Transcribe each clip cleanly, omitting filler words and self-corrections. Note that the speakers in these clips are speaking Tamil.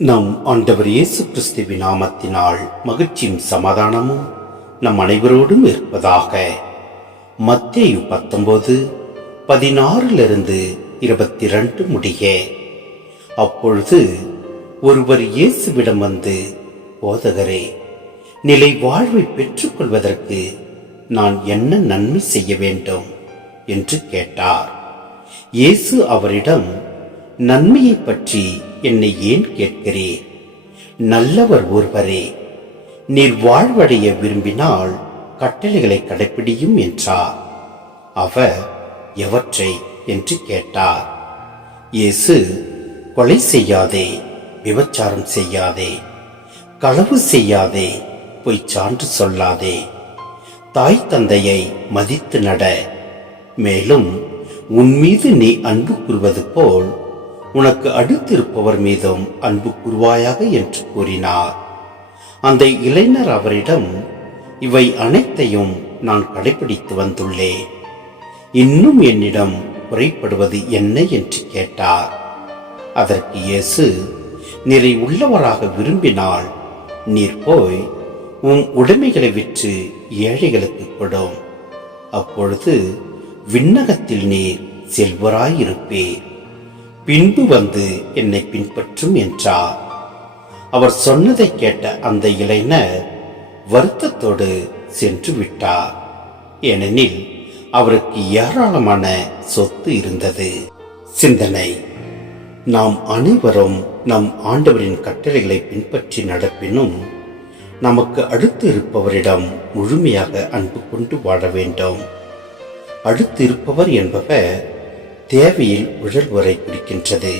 நம் ஆண்டவர் இயேசு கிறிஸ்துவின் நாமத்தினால் மகிழ்ச்சியும் சமாதானமும் நம் அனைவரோடும் இருப்பதாக. மத்தேயு 19:16-22 முடிய. அப்பொழுது ஒருவர் இயேசுவிடம் வந்து, போதகரே, நிலை வாழ்வை பெற்றுக்கொள்வதற்கு நான் என்ன நன்மை செய்ய வேண்டும் என்று கேட்டார். இயேசு அவரிடம், நன்மையை பற்றி என்னை ஏன் கேட்கிறீர்? நல்லவர் ஒருவரே, நீர் வாழ்வடைய விரும்பினால் கட்டளைகளை கடைப்பிடியும் என்றார். அவர், எவற்றை என்று கேட்டார். இயேசு, கொலை செய்யாதே, விபச்சாரம் செய்யாதே, களவு செய்யாதே, பொய் சான்று சொல்லாதே, தாய் தந்தையை மதித்து நட, மேலும் உன் மீது நீ அன்பு கூறுவது போல் உனக்கு அடுத்திருப்பவர் மீதும் அன்பு கூறுவாயாக என்று கூறினார். அந்த இளைஞர் அவரிடம், இவை அனைத்தையும் நான் கடைபிடித்து வந்துள்ளேன், இன்னும் என்னிடம் குறைப்படுவது என்ன என்று கேட்டார். அதற்கு இயேசு, நிறை உள்ளவராக விரும்பினால் நீர் போய் உன் உடைமைகளை விற்று ஏழைகளுக்கு கொடும், அப்பொழுது விண்ணகத்தில் நீர் செல்வராயிருப்பீர், பின்பு வந்து என்னை பின்பற்றும் என்றார். அவர் சொன்னதை கேட்ட அந்த இளைஞர் வருத்தத்தோடு சென்று விட்டார். ஏனெனில் அவருக்கு ஏராளமான சொத்து இருந்தது. சிந்தனை: நாம் அனைவரும் நம் ஆண்டவரின் கட்டளைகளை பின்பற்றி நடப்பினும் நமக்கு அடுத்து இருப்பவரிடம் முழுமையாக அன்பு கொண்டு வாழ வேண்டும். அடுத்து இருப்பவர் என்பவர் தேவையில் உழல்வரை குறிக்கின்றது.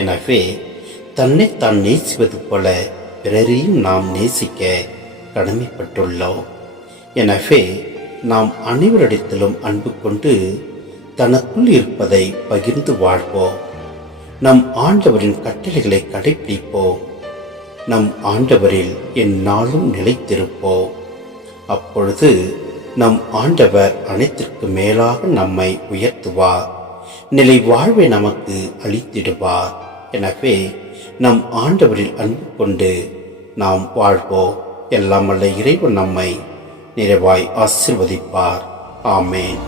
எனவே தன்னைத்தான் நேசிப்பது போல பிறரையும் நாம் நேசிக்க கடமைப்பட்டுள்ளோம். எனவே நாம் அனைவரிடத்திலும் அன்பு கொண்டு தனக்குள் இருப்பதை பகிர்ந்து வாழ்வோம். நம் ஆண்டவரின் கட்டளைகளை கடைபிடிப்போம். நம் ஆண்டவரில் எந்நாளும் நிலைத்திருப்போம். அப்பொழுது நம் ஆண்டவர் அனைத்திற்கு மேலாக நம்மை உயர்த்துவார், நிலை வாழ்வை நமக்கு அளித்திடுவார். எனவே நம் ஆண்டவரில் அன்பு கொண்டு நாம் வாழ்வோம். எல்லாம் வல்ல இறைவன் நம்மை நிறைவாய் ஆசீர்வதிப்பார். ஆமேன்.